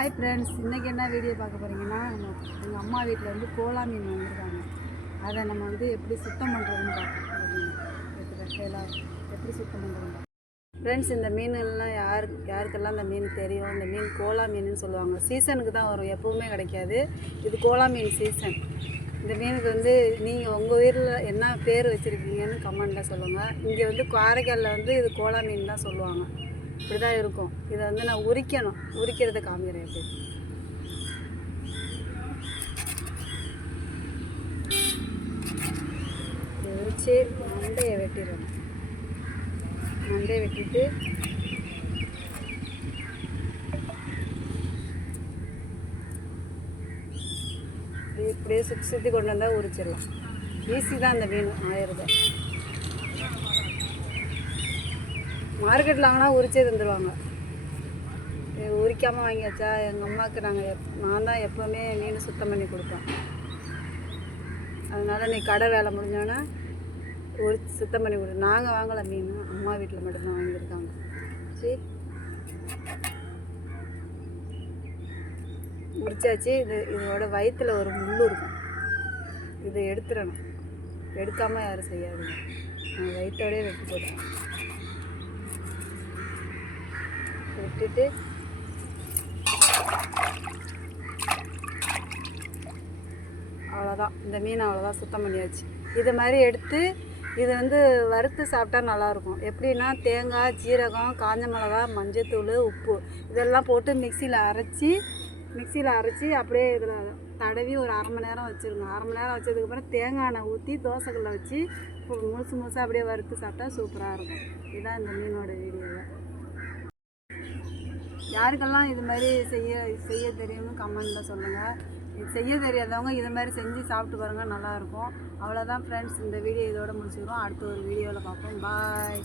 Hi friends, இன்றைக்கி என்ன video பார்க்க போகிறீங்கன்னா, எங்கள் அம்மா வீட்டில் வந்து கோலா மீன் வந்திருக்காங்க. அதை நம்ம வந்து எப்படி சுத்தம் பண்ணுறதுன்னு பார்ப்போம். எப்படி சுத்தம் பண்ணுறதுன்னு ஃப்ரெண்ட்ஸ், இந்த மீன்லாம் யாருக்கெல்லாம் இந்த மீன் தெரியும்? இந்த மீன் கோலா மீன் சொல்லுவாங்க. சீசனுக்கு தான் வரும், எப்போவுமே கிடைக்காது. இது கோலா மீன் சீசன். இந்த மீனுக்கு வந்து நீங்கள் உங்கள் வீட்டில் என்ன பேர் வச்சுருக்கீங்கன்னு கமெண்ட்டில் சொல்லுங்கள். இங்கே வந்து காரைக்காலில் வந்து இது கோலா மீன் தான் சொல்லுவாங்க. இப்படி தான் இருக்கும். இதை வந்து நான் உரிக்கிறத காமிக்கிறேன். எப்படி இதை உரித்து மண்டையை வெட்டிடணும். மண்டையை வெட்டிட்டு இப்படியே சுற்றி கொண்டு வந்தால் உரிச்சிடலாம். ஈஸி தான் இந்த மீன். 1000 ரூபாய். மார்க்கெட்டில் வாங்கினா உரிச்சே தந்துடுவாங்க. உரிக்காமல் வாங்கியாச்சா? எங்கள் அம்மாவுக்கு நான் தான் எப்போவுமே மீன் சுத்தம் பண்ணி கொடுப்பேன். அதனால் நீ கடை வேலை முடிஞ்சோன்னா சுத்தம் பண்ணி கொடு. நாங்கள் வாங்கலை மீன், அம்மா வீட்டில் மட்டும்தான் வாங்கியிருக்காங்க. சரி, உரிச்சாச்சு. இதோட வயிற்றில் ஒரு முள் இருக்கும். இதை எடுத்துடணும். எடுக்காமல் யாரும் செய்யாதுங்க. நான் வயிற்றோடய வெட்டி போட்டேன். விட்டுட்டு அவ்வளோதான். இந்த மீன் அவ்வளோதான், சுத்தம் பண்ணியாச்சு. இதை மாதிரி எடுத்து இதை வந்து வறுத்து சாப்பிட்டா நல்லாயிருக்கும். எப்படின்னா, தேங்காய், ஜீரகம், காஞ்ச மிளகா, மஞ்சத்தூள், உப்பு இதெல்லாம் போட்டு மிக்சியில் அரைச்சி அப்படியே இதில் தடவி ஒரு 1/2 மணி நேரம் வச்சுருங்க. 1/2 மணி நேரம் வச்சதுக்கப்புறம் தேங்காய் எண்ணெய் ஊற்றி தோசைக்கல்ல வச்சு முழுசாக அப்படியே வறுத்து சாப்பிட்டா சூப்பராக இருக்கும். இதுதான் இந்த மீனோட வீடியோவை. யாருக்கெல்லாம் இது மாதிரி செய்ய தெரியும்னு கமெண்டில் சொல்லுங்கள். இது செய்ய தெரியாதவங்க இது மாதிரி செஞ்சு சாப்பிட்டு பாருங்கள், நல்லாயிருக்கும். அவ்வளோதான் ஃப்ரெண்ட்ஸ், இந்த வீடியோ இதோட முடிச்சுக்கிறோம். அடுத்த ஒரு வீடியோவில் பார்ப்போம். பாய்.